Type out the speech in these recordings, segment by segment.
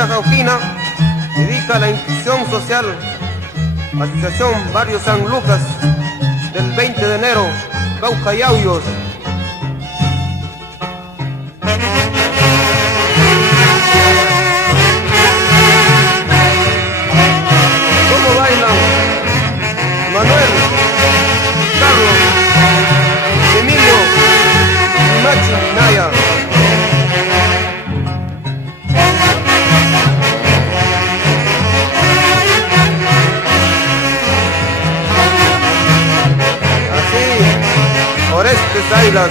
Guajira Cauquina dedica la institución social Asociación Barrio San Lucas del 20 de enero, Cauca y Auyos. ¿Cómo bailan Manuel, Carlos, Emilio y Machi Naya? Orestes Ailas,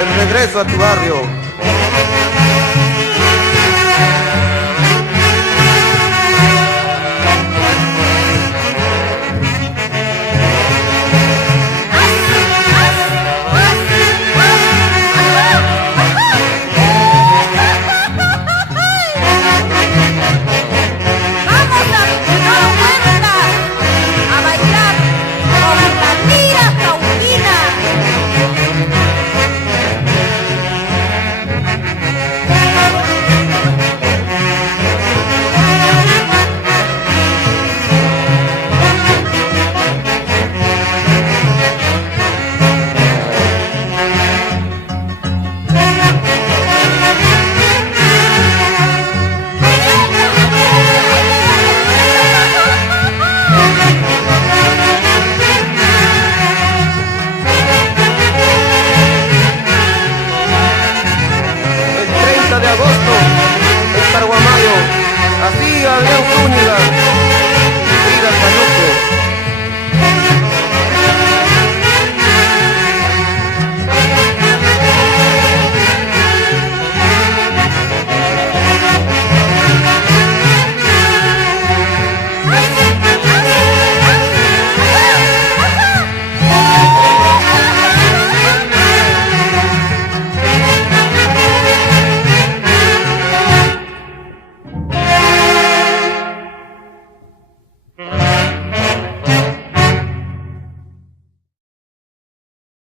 el regreso a tu barrio. De agosto, en Paraguamayo, así Adrián Zúñiga.